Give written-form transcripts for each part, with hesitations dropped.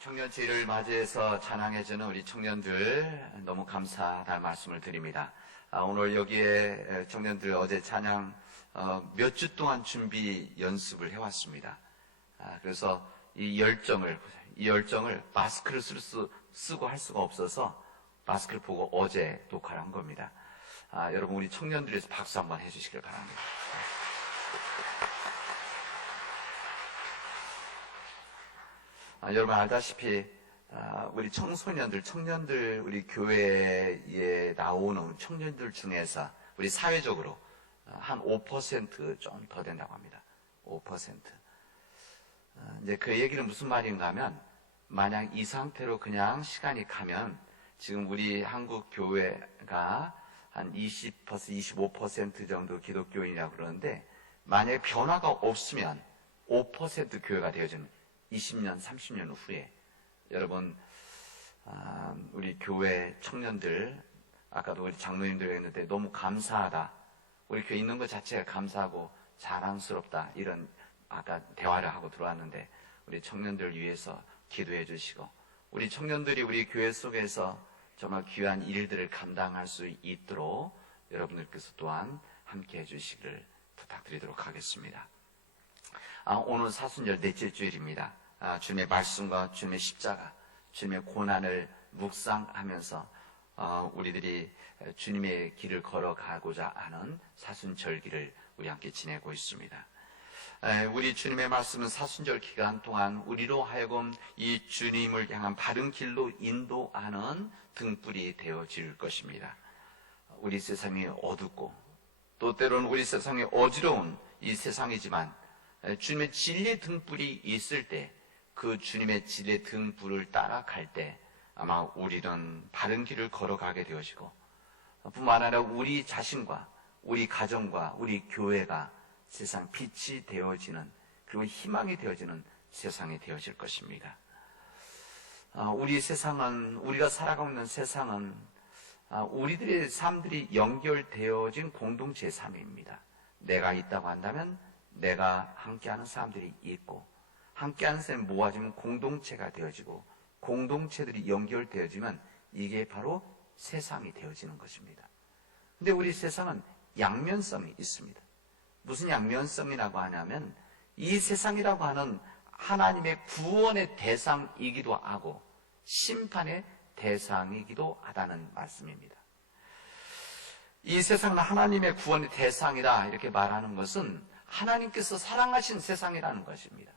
청년제를 맞이해서 찬양해주는 우리 청년들 너무 감사하다는 말씀을 드립니다. 오늘 여기에 청년들 어제 찬양 몇 주 동안 준비 연습을 해왔습니다. 그래서 이 열정을 마스크를 쓰고 할 수가 없어서 마스크를 보고 어제 녹화를 한 겁니다. 여러분 우리 청년들에서 박수 한번 해주시길 바랍니다. 여러분 알다시피 우리 청년들 우리 교회에 나오는 청년들 중에서 우리 사회적으로 한 5% 좀 더 된다고 합니다. 5%. 이제 그 얘기는 무슨 말인가 하면 만약 이 상태로 그냥 시간이 가면 지금 우리 한국 교회가 한 20%, 25% 정도 기독교인이라고 그러는데 만약에 변화가 없으면 5% 교회가 되어지는 20년, 30년 후에 여러분 우리 교회 청년들 아까도 우리 장로님들 했는데 너무 감사하다. 우리 교회 있는 것 자체가 감사하고 자랑스럽다. 이런 아까 대화를 하고 들어왔는데 우리 청년들 위해서 기도해 주시고 우리 청년들이 우리 교회 속에서 정말 귀한 일들을 감당할 수 있도록 여러분들께서 또한 함께 해주시기를 부탁드리도록 하겠습니다. 오늘 사순절 넷째 주일입니다. 주님의 말씀과 주님의 십자가, 주님의 고난을 묵상하면서 우리들이 주님의 길을 걸어가고자 하는 사순절기를 우리 함께 지내고 있습니다. 우리 주님의 말씀은 사순절 기간 동안 우리로 하여금 이 주님을 향한 바른 길로 인도하는 등불이 되어질 것입니다. 우리 세상이 어둡고 또 때로는 우리 세상이 어지러운 이 세상이지만 주님의 진리의 등불이 있을 때 그 주님의 진리의 등불을 따라갈 때 아마 우리는 바른 길을 걸어가게 되어지고 뿐만 아니라 우리 자신과 우리 가정과 우리 교회가 세상 빛이 되어지는 그리고 희망이 되어지는 세상이 되어질 것입니다. 우리 세상은 우리가 살아가고 있는 세상은 우리들의 삶들이 연결되어진 공동체의 삶입니다. 내가 있다고 한다면 내가 함께하는 사람들이 있고 함께하는 사람이 모아지면 공동체가 되어지고 공동체들이 연결되어지면 이게 바로 세상이 되어지는 것입니다. 근데 우리 세상은 양면성이 있습니다. 무슨 양면성이라고 하냐면 이 세상이라고 하는 하나님의 구원의 대상이기도 하고 심판의 대상이기도 하다는 말씀입니다. 이 세상은 하나님의 구원의 대상이다 이렇게 말하는 것은 하나님께서 사랑하신 세상이라는 것입니다.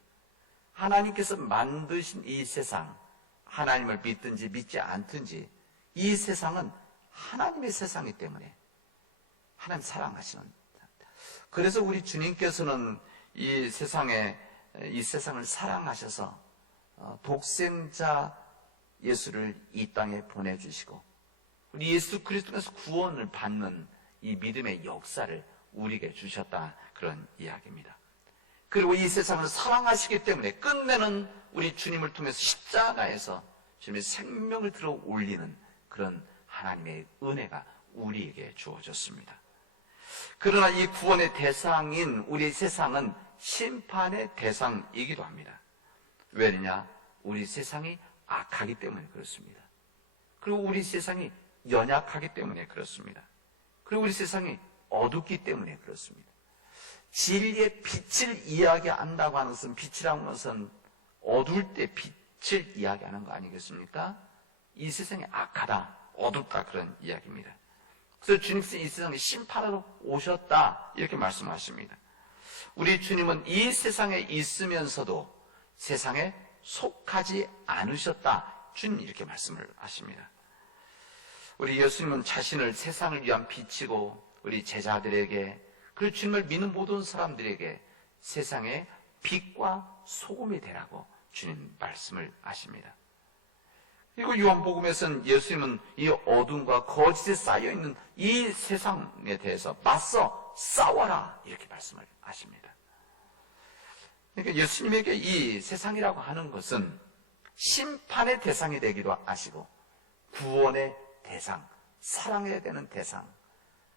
하나님께서 만드신 이 세상, 하나님을 믿든지 믿지 않든지 이 세상은 하나님의 세상이기 때문에 하나님 사랑하시는. 그래서 우리 주님께서는 이 세상을 사랑하셔서 독생자 예수를 이 땅에 보내주시고 우리 예수 그리스도에서 구원을 받는 이 믿음의 역사를 우리에게 주셨다 그런 이야기입니다. 그리고 이 세상을 사랑하시기 때문에 끝내는 우리 주님을 통해서 십자가에서 주님의 생명을 들어 올리는 그런 하나님의 은혜가 우리에게 주어졌습니다. 그러나 이 구원의 대상인 우리 세상은 심판의 대상이기도 합니다. 왜냐? 우리 세상이 악하기 때문에 그렇습니다. 그리고 우리 세상이 연약하기 때문에 그렇습니다. 그리고 우리 세상이 어둡기 때문에 그렇습니다. 진리의 빛을 이야기한다고 하는 것은 빛이라는 것은 어두울 때 빛을 이야기하는 거 아니겠습니까? 이 세상이 악하다, 어둡다 그런 이야기입니다. 그래서 주님께서 이 세상에 심판하러 오셨다 이렇게 말씀하십니다. 우리 주님은 이 세상에 있으면서도 세상에 속하지 않으셨다. 주님이 이렇게 말씀을 하십니다. 우리 예수님은 자신을 세상을 위한 빛이고 우리 제자들에게 그 주님을 믿는 모든 사람들에게 세상의 빛과 소금이 되라고 주님 말씀을 하십니다. 그리고 요한복음에서는 예수님은 이 어둠과 거짓에 쌓여있는 이 세상에 대해서 맞서 싸워라 이렇게 말씀을 하십니다. 그러니까 예수님에게 이 세상이라고 하는 것은 심판의 대상이 되기도 하시고 구원의 대상, 사랑해야 되는 대상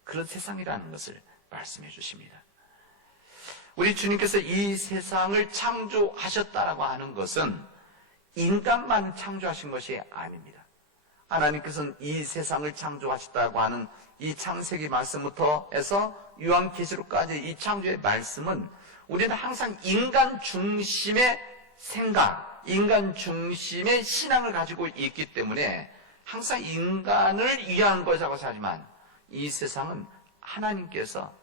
그런 세상이라는 것을 말씀해 주십니다. 우리 주님께서 이 세상을 창조하셨다라고 하는 것은 인간만 창조하신 것이 아닙니다. 하나님께서는 이 세상을 창조하셨다고 하는 이 창세기 말씀부터 해서 요한계시록까지 이 창조의 말씀은 우리는 항상 인간 중심의 생각, 인간 중심의 신앙을 가지고 있기 때문에 항상 인간을 위한 것이라고 하지만 이 세상은 하나님께서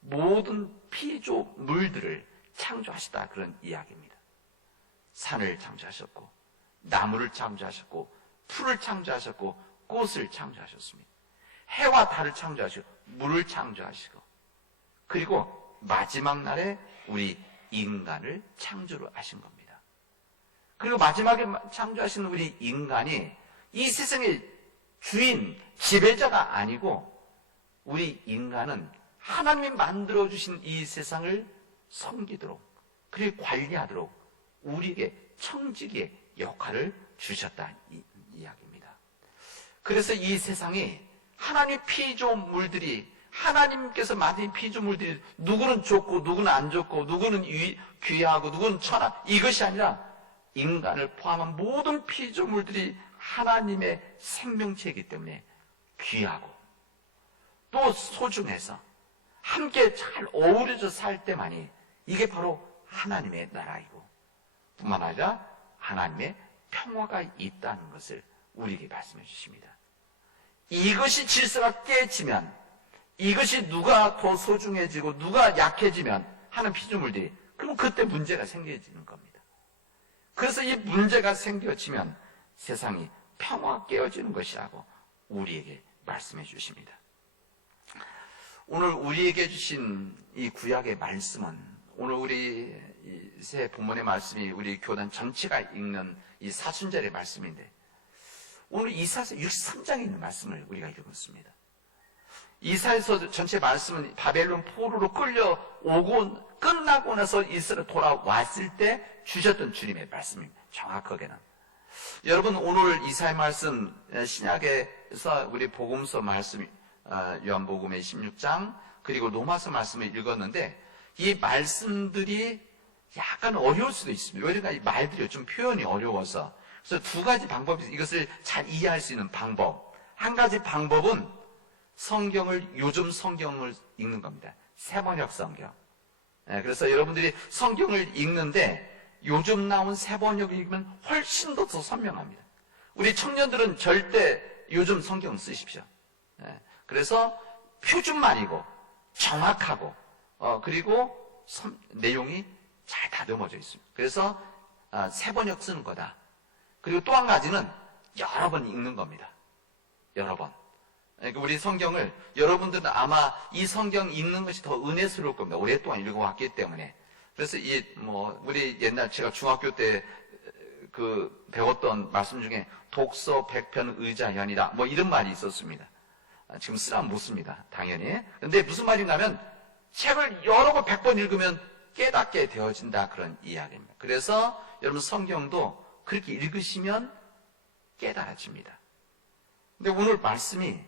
모든 피조물들을 창조하시다, 그런 이야기입니다. 산을 창조하셨고 나무를 창조하셨고 풀을 창조하셨고 꽃을 창조하셨습니다. 해와 달을 창조하시고 물을 창조하시고 그리고 마지막 날에 우리 인간을 창조를 하신 겁니다. 그리고 마지막에 창조하신 우리 인간이 이 세상의 주인, 지배자가 아니고 우리 인간은 하나님이 만들어주신 이 세상을 섬기도록 그리고 관리하도록 우리에게 청지기의 역할을 주셨다는 이야기입니다. 그래서 이 세상이 하나님의 피조물들이 하나님께서 만든 피조물들이 누구는 좋고 누구는 안 좋고 누구는 귀하고 누구는 천하, 이것이 아니라 인간을 포함한 모든 피조물들이 하나님의 생명체이기 때문에 귀하고 또 소중해서 함께 잘 어우러져 살 때만이 이게 바로 하나님의 나라이고 뿐만 아니라 하나님의 평화가 있다는 것을 우리에게 말씀해 주십니다. 이것이 질서가 깨지면, 이것이 누가 더 소중해지고 누가 약해지면 하는 피조물들이, 그럼 그때 문제가 생겨지는 겁니다. 그래서 이 문제가 생겨지면 세상이 평화가 깨어지는 것이라고 우리에게 말씀해 주십니다. 오늘 우리에게 주신 이 구약의 말씀은, 오늘 우리 새 본문의 말씀이 우리 교단 전체가 읽는 이 사순절의 말씀인데, 오늘 이사야서 63장에 있는 말씀을 우리가 읽었습니다. 이사야서 전체 말씀은 바벨론 포로로 끌려오고 끝나고 나서 이스라엘 돌아왔을 때 주셨던 주님의 말씀입니다. 정확하게는. 여러분, 오늘 이사야 말씀, 신약에서 우리 복음서 말씀, 요한복음의 16장 그리고 로마서 말씀을 읽었는데 이 말씀들이 약간 어려울 수도 있습니다. 왜냐하면 이 말들이 좀 표현이 어려워서. 그래서 두 가지 방법이 있어요. 이것을 잘 이해할 수 있는 방법. 한 가지 방법은 요즘 성경을 읽는 겁니다. 세번역 성경. 그래서 여러분들이 성경을 읽는데 요즘 나온 세번역을 읽으면 훨씬 더 선명합니다. 우리 청년들은 절대 요즘 성경 쓰십시오. 그래서 표준말이고 정확하고 그리고 내용이 잘 다듬어져 있습니다. 그래서 세번역 쓰는 거다. 그리고 또 한 가지는 여러 번 읽는 겁니다. 여러 번. 그러니까 우리 성경을 여러분들은 아마 이 성경 읽는 것이 더 은혜스러울 겁니다. 오랫동안 읽어왔기 때문에. 그래서 우리 옛날 제가 중학교 때 배웠던 말씀 중에 독서 백편 의자현이다. 이런 말이 있었습니다. 지금 쓰라면 못 씁니다. 당연히. 근데 무슨 말인가 하면 책을 여러 번 100번 읽으면 깨닫게 되어진다. 그런 이야기입니다. 그래서 여러분 성경도 그렇게 읽으시면 깨달아집니다. 근데 오늘 말씀이,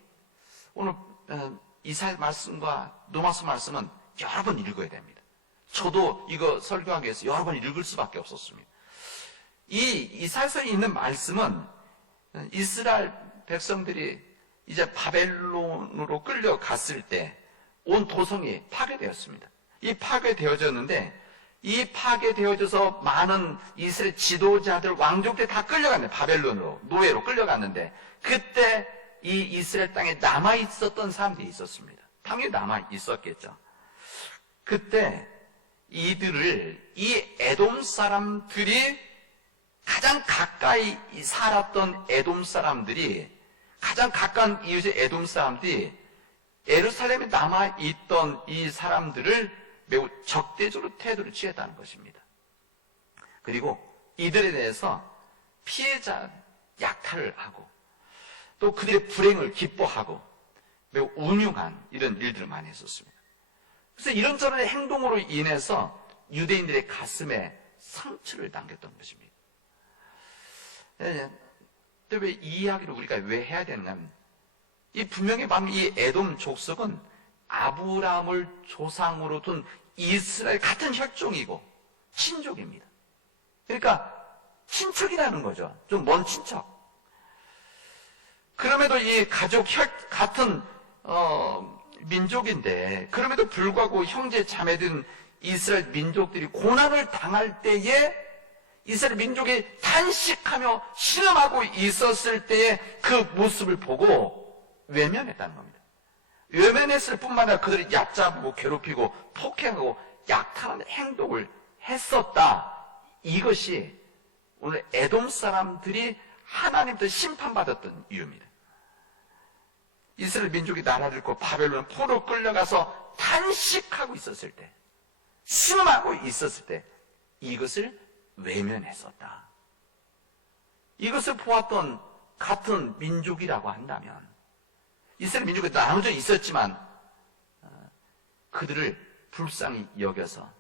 오늘 이사야 말씀과 로마서 말씀은 여러 번 읽어야 됩니다. 저도 이거 설교하기 위해서 여러 번 읽을 수밖에 없었습니다. 이 이사야서에 있는 말씀은 이스라엘 백성들이 이제 바벨론으로 끌려갔을 때 온 도성이 파괴되었습니다. 이 파괴되어졌는데 이 파괴되어져서 많은 이스라엘 지도자들, 왕족들이 다 끌려갔는데 바벨론으로, 노예로 끌려갔는데 그때 이 이스라엘 땅에 남아있었던 사람들이 있었습니다. 당연히 남아있었겠죠. 그때 이들을 이 에돔 사람들이 가장 가까이 살았던 에돔 사람들이, 가장 가까운 이웃의 에돔 사람들이 예루살렘에 남아있던 이 사람들을 매우 적대적으로 태도를 취했다는 것입니다. 그리고 이들에 대해서 피해자 약탈을 하고 또 그들의 불행을 기뻐하고 매우 운용한 이런 일들을 많이 했었습니다. 그래서 이런저런 행동으로 인해서 유대인들의 가슴에 상처를 남겼던 것입니다. 근데 왜 이 이야기를 우리가 왜 해야 되는가 하면 이 분명히 방금 이 에돔 족속은 아브라함을 조상으로 둔 이스라엘 같은 혈종이고 친족입니다. 그러니까 친척이라는 거죠. 좀 먼 친척. 그럼에도 이 가족 같은 민족인데 그럼에도 불구하고 형제 자매된 이스라엘 민족들이 고난을 당할 때에 이스라엘 민족이 탄식하며 신음하고 있었을 때의 그 모습을 보고 외면했다는 겁니다. 외면했을 뿐만 아니라 그들을 얕잡고 괴롭히고 폭행하고 약탈하는 행동을 했었다. 이것이 오늘 에돔 사람들이 하나님부터 심판받았던 이유입니다. 이스라엘 민족이 나라를 잃고 바벨론 포로 끌려가서 탄식하고 있었을 때, 신음하고 있었을 때 이것을 외면했었다. 이것을 보았던 같은 민족이라고 한다면 이스라엘 민족이 나눠져 있었지만 그들을 불쌍히 여겨서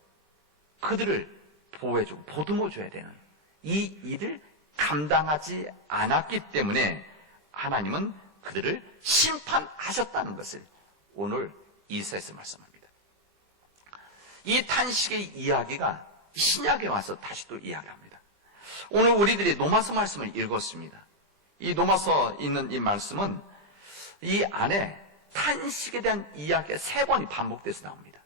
그들을 보호해주고 보듬어줘야 되는 이 일을 감당하지 않았기 때문에 하나님은 그들을 심판하셨다는 것을 오늘 이사야에서 말씀합니다. 이 탄식의 이야기가 신약에 와서 다시 또 이야기합니다. 오늘 우리들이 로마서 말씀을 읽었습니다. 이 로마서 있는 이 말씀은 이 안에 탄식에 대한 이야기가 3번이 반복돼서 나옵니다.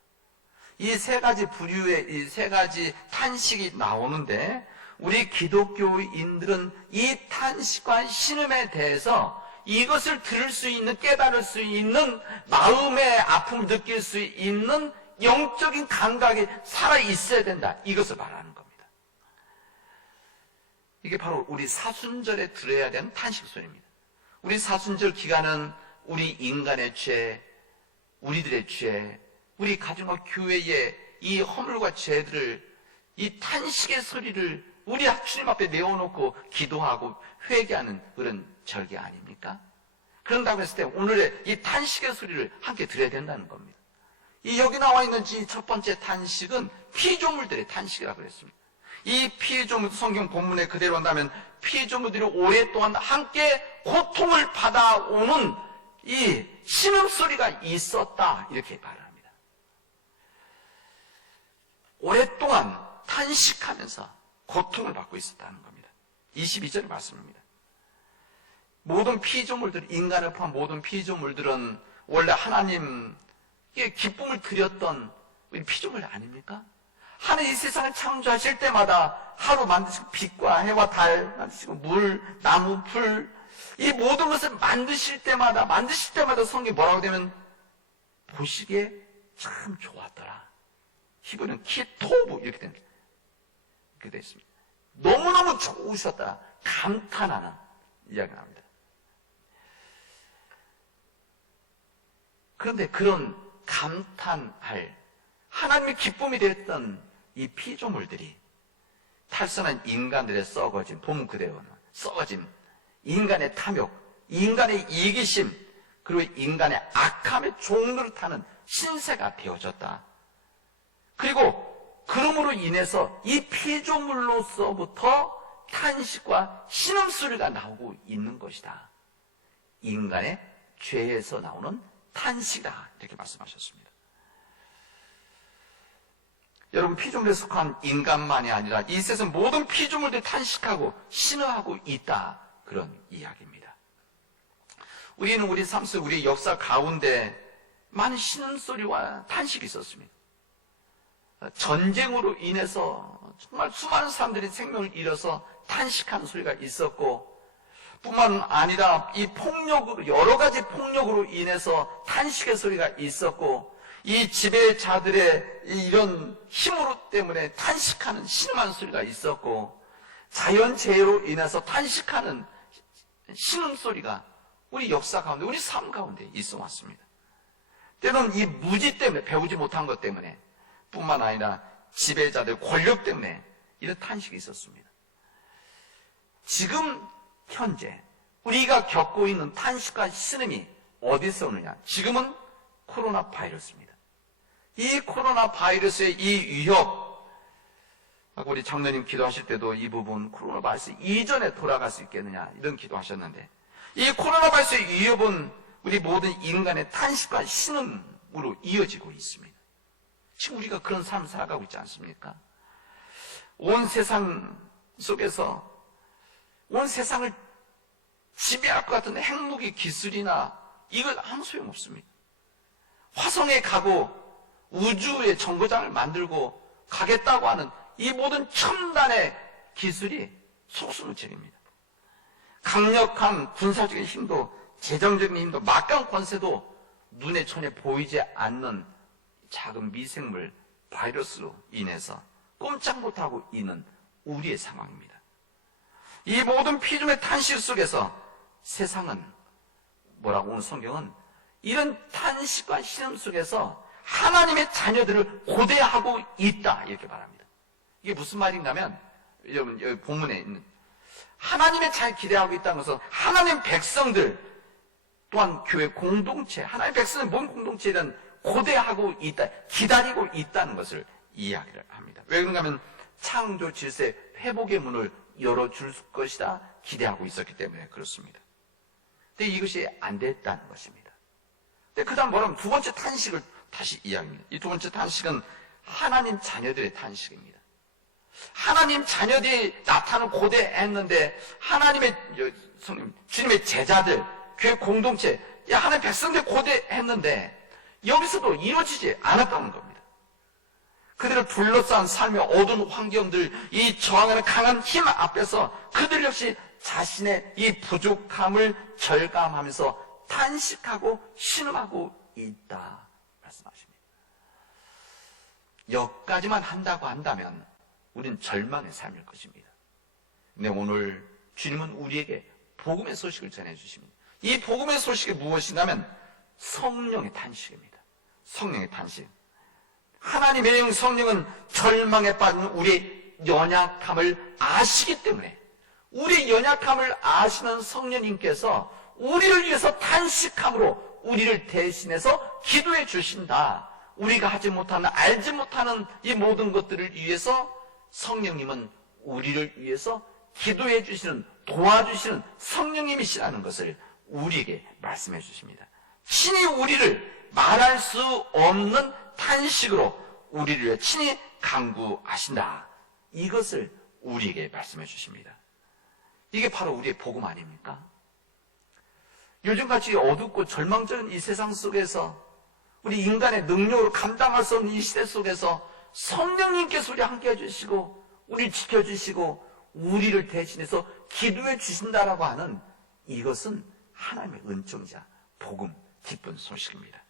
이 3가지 부류의 이 3가지 탄식이 나오는데 우리 기독교인들은 이 탄식과 신음에 대해서 이것을 들을 수 있는, 깨달을 수 있는, 마음의 아픔을 느낄 수 있는 영적인 감각이 살아있어야 된다. 이것을 말하는 겁니다. 이게 바로 우리 사순절에 들어야 되는 탄식 소리입니다. 우리 사순절 기간은 우리 인간의 죄, 우리들의 죄, 우리 가정과 교회의 이 허물과 죄들을, 이 탄식의 소리를 우리 주님 앞에 내어놓고 기도하고 회개하는 그런 절기 아닙니까? 그런다고 했을 때 오늘의 이 탄식의 소리를 함께 들어야 된다는 겁니다. 이 여기 나와 있는 이 첫 번째 탄식은 피조물들의 탄식이라고 그랬습니다. 이 피조물, 성경 본문에 그대로 한다면 피조물들이 오랫동안 함께 고통을 받아오는 이 신음소리가 있었다, 이렇게 말합니다. 오랫동안 탄식하면서 고통을 받고 있었다는 겁니다. 22절 말씀입니다. 모든 피조물들, 인간을 포함한 모든 피조물들은 원래 하나님께 기쁨을 드렸던 우리 피조물 아닙니까? 하나님 이 세상을 창조하실 때마다 하루 만드시고 빛과 해와 달 만드시고 물, 나무, 풀, 이 모든 것을 만드실 때마다 성경이 뭐라고 되면 보시기에 참 좋았더라. 히브리는 키토브 이렇게 됩니다. 그렇게 되어 있습니다. 너무너무 좋으셨다. 감탄하는 이야기가 나옵니다. 그런데 그런 감탄할 하나님의 기쁨이 되었던 이 피조물들이 탈선한 인간들의 썩어짐, 본문 그대로는 썩어짐, 인간의 탐욕, 인간의 이기심, 그리고 인간의 악함의 종로를 타는 신세가 되어졌다. 그리고 그러므로 인해서 이 피조물로서부터 탄식과 신음소리가 나오고 있는 것이다. 인간의 죄에서 나오는 탄식이다. 이렇게 말씀하셨습니다. 여러분, 피조물에 속한 인간만이 아니라 이 세상 모든 피조물들이 탄식하고 신음하고 있다. 그런 이야기입니다. 우리는 우리 삶 속, 우리 역사 가운데 많은 신음소리와 탄식이 있었습니다. 전쟁으로 인해서 정말 수많은 사람들이 생명을 잃어서 탄식하는 소리가 있었고, 뿐만 아니라 이 폭력으로, 여러 가지 폭력으로 인해서 탄식의 소리가 있었고, 이 지배자들의 이런 힘으로 때문에 탄식하는 신음하는 소리가 있었고, 자연재해로 인해서 탄식하는 신음소리가 우리 역사 가운데, 우리 삶 가운데 있어 왔습니다. 때로는 이 무지 때문에, 배우지 못한 것 때문에, 뿐만 아니라 지배자들 권력 때문에 이런 탄식이 있었습니다. 지금 현재 우리가 겪고 있는 탄식과 신음이 어디서 오느냐? 지금은 코로나 바이러스입니다. 이 코로나 바이러스의 이 위협, 우리 장로님 기도하실 때도 이 부분 코로나 바이러스 이전에 돌아갈 수 있겠느냐 이런 기도하셨는데, 이 코로나 바이러스의 위협은 우리 모든 인간의 탄식과 신음으로 이어지고 있습니다. 지금 우리가 그런 삶을 살아가고 있지 않습니까? 온 세상 속에서 온 세상을 지배할 것 같은 핵무기 기술이나 이건 아무 소용없습니다. 화성에 가고 우주의 정거장을 만들고 가겠다고 하는 이 모든 첨단의 기술이 속수무책입니다. 강력한 군사적인 힘도 재정적인 힘도 막강한 권세도 눈에 전혀 보이지 않는 작은 미생물 바이러스로 인해서 꼼짝 못하고 있는 우리의 상황입니다. 이 모든 피조의 탄식 속에서 세상은 뭐라고 오늘 성경은 이런 탄식과 신음 속에서 하나님의 자녀들을 고대하고 있다 이렇게 말합니다. 이게 무슨 말인가 하면 여러분 여기 본문에 있는 하나님의 잘 기대하고 있다는 것은 하나님 백성들 또한 교회 공동체 하나님 백성의 몸 공동체에 대한 고대하고 있다 기다리고 있다는 것을 이야기를 합니다. 왜 그런가 하면 창조 질서 회복의 문을 열어줄 것이다 기대하고 있었기 때문에 그렇습니다. 근데 이것이 안 됐다는 것입니다. 근데 그 다음 뭐라면 두 번째 탄식을 다시 이야기합니다. 이 두 번째 탄식은 하나님 자녀들의 탄식입니다. 하나님 자녀들이 나타나는 고대했는데 하나님의 성님, 주님의 제자들, 교회 공동체, 하나님 백성들 고대했는데 여기서도 이루어지지 않았다는 겁니다. 그들을 둘러싼 삶의 어두운 환경들, 이 저항하는 강한 힘 앞에서 그들 역시 자신의 이 부족함을 절감하면서 탄식하고 신음하고 있다 말씀하십니다. 여기까지만 한다고 한다면 우리는 절망의 삶일 것입니다. 근데 오늘 주님은 우리에게 복음의 소식을 전해주십니다. 이 복음의 소식이 무엇이냐면 성령의 탄식입니다. 성령의 탄식. 하나님의 영 성령은 절망에 빠진 우리의 연약함을 아시기 때문에 우리의 연약함을 아시는 성령님께서 우리를 위해서 탄식함으로 우리를 대신해서 기도해 주신다. 우리가 하지 못하는 알지 못하는 이 모든 것들을 위해서 성령님은 우리를 위해서 기도해 주시는 도와주시는 성령님이시라는 것을 우리에게 말씀해 주십니다. 친히 우리를 말할 수 없는 탄식으로 우리를 위해 친히 간구하신다. 이것을 우리에게 말씀해 주십니다. 이게 바로 우리의 복음 아닙니까? 요즘같이 어둡고 절망적인 이 세상 속에서 우리 인간의 능력으로 감당할 수 없는 이 시대 속에서 성령님께서 우리 함께 해주시고 우리를 지켜주시고 우리를 대신해서 기도해 주신다라고 하는 이것은 하나님의 은총이자 복음 기쁜 소식입니다.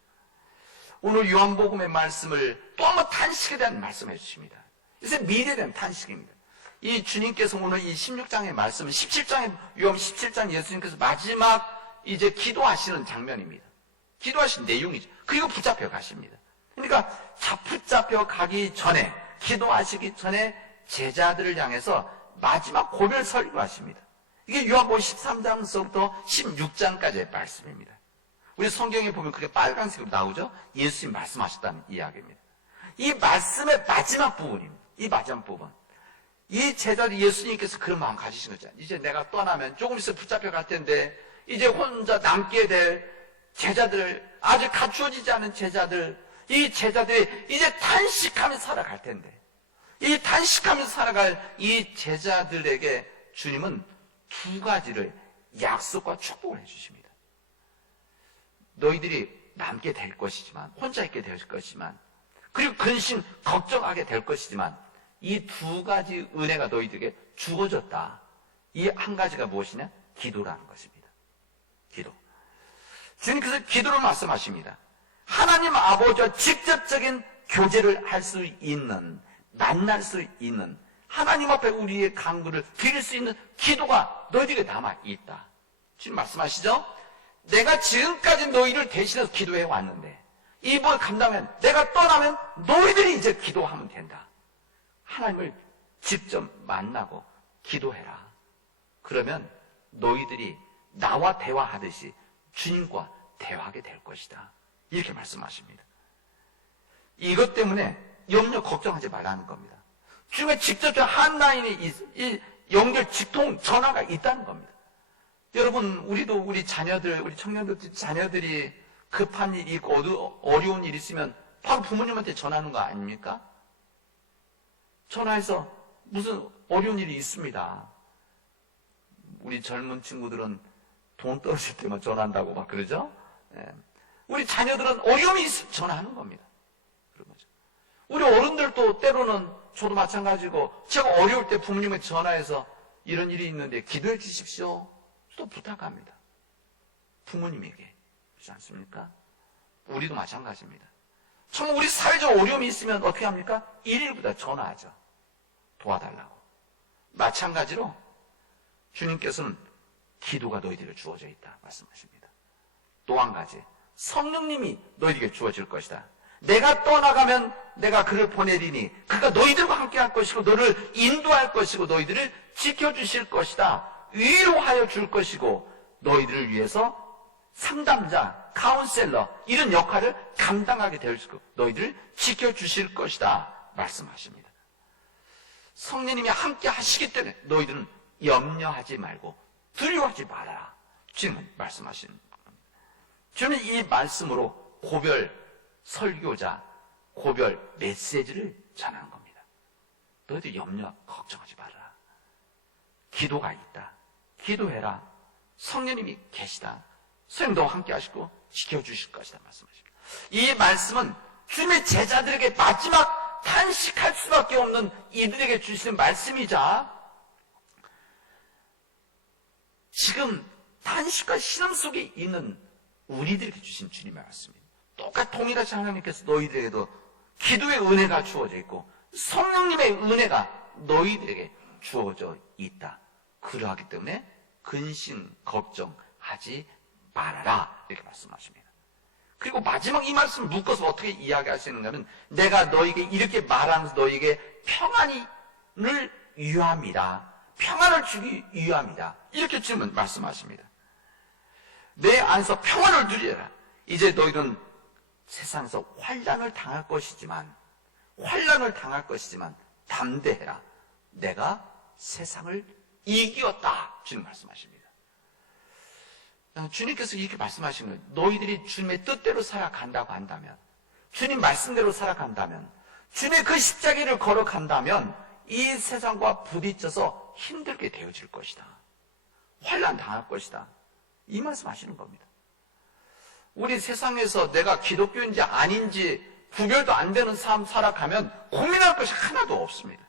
오늘 요한복음의 말씀을 또 한번 탄식에 대한 말씀해 주십니다. 이것은 미래에 대한 탄식입니다. 이 주님께서 오늘 이 16장의 말씀은 17장의 요한 17장 예수님께서 마지막 이제 기도하시는 장면입니다. 기도하신 내용이죠. 그리고 붙잡혀 가십니다. 그러니까 붙잡혀 가기 전에 기도하시기 전에 제자들을 향해서 마지막 고별 설교를 하십니다. 이게 요한복음 13장서부터 16장까지의 말씀입니다. 우리 성경에 보면 그게 빨간색으로 나오죠? 예수님 말씀하셨다는 이야기입니다. 이 말씀의 마지막 부분입니다. 이 마지막 부분. 이 제자들 예수님께서 그런 마음 가지신 거죠. 이제 내가 떠나면 조금 있으면 붙잡혀 갈 텐데 이제 혼자 남게 될 제자들, 아직 갖추어지지 않은 제자들, 이 제자들이 이제 탄식하며 살아갈 텐데 이 탄식하며 살아갈 이 제자들에게 주님은 두 가지를 약속과 축복을 해주십니다. 너희들이 남게 될 것이지만 혼자 있게 될 것이지만 그리고 근심 걱정하게 될 것이지만 이 두 가지 은혜가 너희들에게 주어졌다. 이 한 가지가 무엇이냐? 기도라는 것입니다. 기도. 주님께서 기도를 말씀하십니다. 하나님 아버지와 직접적인 교제를 할 수 있는, 만날 수 있는, 하나님 앞에 우리의 간구를 드릴 수 있는 기도가 너희들에게 남아있다. 주님 말씀하시죠? 내가 지금까지 너희를 대신해서 기도해 왔는데 이걸 감당하면 내가 떠나면 너희들이 이제 기도하면 된다. 하나님을 직접 만나고 기도해라. 그러면 너희들이 나와 대화하듯이 주님과 대화하게 될 것이다. 이렇게 말씀하십니다. 이것 때문에 염려 걱정하지 말라는 겁니다. 주님의 직접적 한라인이 연결 직통 전화가 있다는 겁니다. 여러분 우리도 우리 자녀들 우리 청년들 자녀들이 급한 일이 있고 어려운 일이 있으면 바로 부모님한테 전하는 거 아닙니까? 전화해서 무슨 어려운 일이 있습니다. 우리 젊은 친구들은 돈 떨어질 때만 전화한다고 막 그러죠? 예. 우리 자녀들은 어려움이 있으면 전화하는 겁니다. 그런 거죠. 우리 어른들도 때로는 저도 마찬가지고 제가 어려울 때 부모님한테 전화해서 이런 일이 있는데 기도해 주십시오. 또 부탁합니다. 부모님에게. 그렇지 않습니까? 우리도 마찬가지입니다. 정말 우리 사회적 어려움이 있으면 어떻게 합니까? 일일보다 전화하죠. 도와달라고. 마찬가지로 주님께서는 기도가 너희들에게 주어져 있다 말씀하십니다. 또 한 가지, 성령님이 너희에게 주어질 것이다. 내가 떠나가면 내가 그를 보내리니 그가 너희들과 함께 할 것이고 너를 인도할 것이고 너희들을 지켜주실 것이다. 위로하여 줄 것이고 너희들을 위해서 상담자, 카운셀러 이런 역할을 감당하게 될 것이고 너희들을 지켜주실 것이다 말씀하십니다. 성령님이 함께 하시기 때문에 너희들은 염려하지 말고 두려워하지 말아라. 주님은 말씀하시는 겁니다. 주님은 이 말씀으로 고별 설교자, 고별 메시지를 전하는 겁니다. 너희들 염려, 걱정하지 말아라. 기도가 있다. 기도해라. 성령님이 계시다. 성령 너와 함께 하시고 지켜주실 것이다 말씀하십니다. 이 말씀은 주님의 제자들에게 마지막 탄식할 수밖에 없는 이들에게 주시는 말씀이자 지금 탄식과 신음 속에 있는 우리들에게 주신 주님의 말씀입니다. 똑같이 동일하신 하나님께서 너희들에게도 기도의 은혜가 주어져 있고 성령님의 은혜가 너희들에게 주어져 있다. 그러하기 때문에 근심, 걱정하지 말아라 이렇게 말씀하십니다. 그리고 마지막 이 말씀을 묶어서 어떻게 이야기하시는가는 내가 너에게 이렇게 말하면서 너에게 평안을 유합니다. 평안을 주기 위함이다. 이렇게 주님은 말씀하십니다. 내 안에서 평안을 누리라. 이제 너희는 세상에서 환난을 당할 것이지만 담대해라. 내가 세상을 이겼다. 주님 말씀하십니다. 주님께서 이렇게 말씀하시는 거예요. 너희들이 주님의 뜻대로 살아간다고 한다면, 주님 말씀대로 살아간다면, 주님의 그 십자가를 걸어간다면 이 세상과 부딪혀서 힘들게 되어질 것이다. 환난 당할 것이다. 이 말씀하시는 겁니다. 우리 세상에서 내가 기독교인지 아닌지 구별도 안 되는 삶 살아가면 고민할 것이 하나도 없습니다.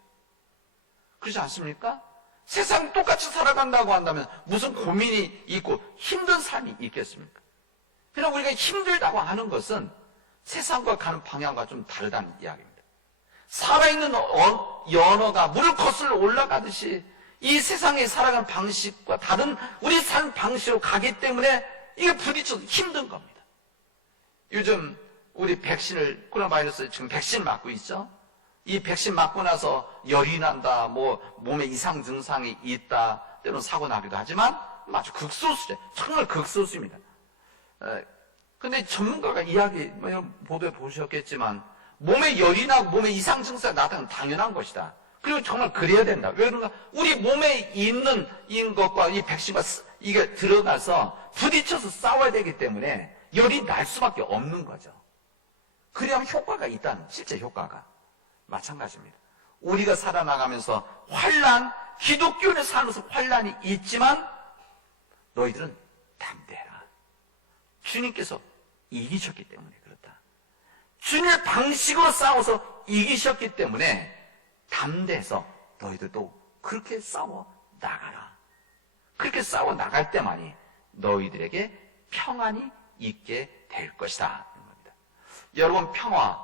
그렇지 않습니까? 세상 똑같이 살아간다고 한다면 무슨 고민이 있고 힘든 삶이 있겠습니까? 그냥 우리가 힘들다고 하는 것은 세상과 가는 방향과 좀 다르다는 이야기입니다. 살아있는 연어가 물을 거슬러 올라가듯이 이 세상에 살아가는 방식과 다른 우리 삶 방식으로 가기 때문에 이게 부딪혀서 힘든 겁니다. 요즘 우리 코로나 바이러스 지금 백신 맞고 있죠? 이 백신 맞고 나서 열이 난다, 몸에 이상 증상이 있다, 때로는 사고 나기도 하지만 아주 극소수죠. 정말 극소수입니다. 근데 전문가가 보도에 보셨겠지만 몸에 열이 나고 몸에 이상 증상이 나타나는 당연한 것이다. 그리고 정말 그래야 된다. 왜 그런가? 우리 몸에 있는 것과 이 백신과 이게 들어가서 부딪혀서 싸워야 되기 때문에 열이 날 수밖에 없는 거죠. 그래야만 효과가 있다는 실제 효과가. 마찬가지입니다. 우리가 살아나가면서 기독교를 살면서 환난이 있지만 너희들은 담대해라. 주님께서 이기셨기 때문에 그렇다. 주님의 방식으로 싸워서 이기셨기 때문에 담대해서 너희들도 그렇게 싸워 나가라. 그렇게 싸워 나갈 때만이 너희들에게 평안이 있게 될 것이다. 여러분, 평안,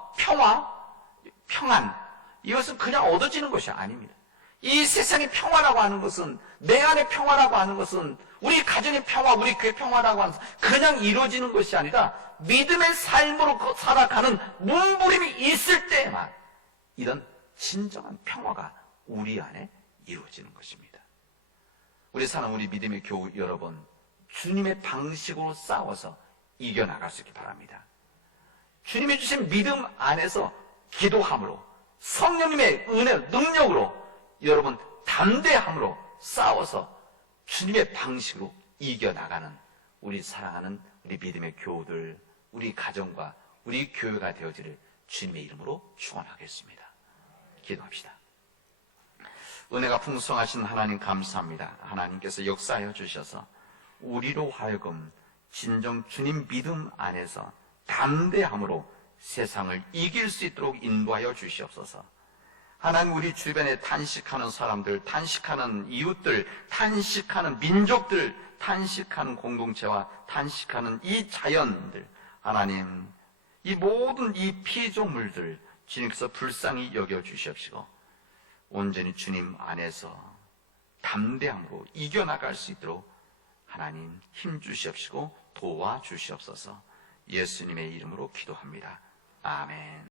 이것은 그냥 얻어지는 것이 아닙니다. 이 세상의 평화라고 하는 것은, 내 안의 평화라고 하는 것은, 우리 가정의 평화, 우리 교회 평화라고 하는 것은 그냥 이루어지는 것이 아니라 믿음의 삶으로 살아가는 몸부림이 있을 때에만 이런 진정한 평화가 우리 안에 이루어지는 것입니다. 우리 사는 우리 믿음의 교우 여러분, 주님의 방식으로 싸워서 이겨나갈 수 있기 바랍니다. 주님이 주신 믿음 안에서 기도함으로 성령님의 은혜, 능력으로 여러분 담대함으로 싸워서 주님의 방식으로 이겨나가는 우리 사랑하는 우리 믿음의 교우들, 우리 가정과 우리 교회가 되어지를 주님의 이름으로 축원하겠습니다. 기도합시다. 은혜가 풍성하신 하나님 감사합니다. 하나님께서 역사하여 주셔서 우리로 하여금 진정 주님 믿음 안에서 담대함으로 세상을 이길 수 있도록 인도하여 주시옵소서. 하나님, 우리 주변에 탄식하는 사람들, 탄식하는 이웃들, 탄식하는 민족들, 탄식하는 공동체와 탄식하는 이 자연들, 하나님, 이 모든 이 피조물들 주님께서 불쌍히 여겨주시옵시고 온전히 주님 안에서 담대함으로 이겨나갈 수 있도록 하나님 힘주시옵시고 도와주시옵소서. 예수님의 이름으로 기도합니다. 아멘.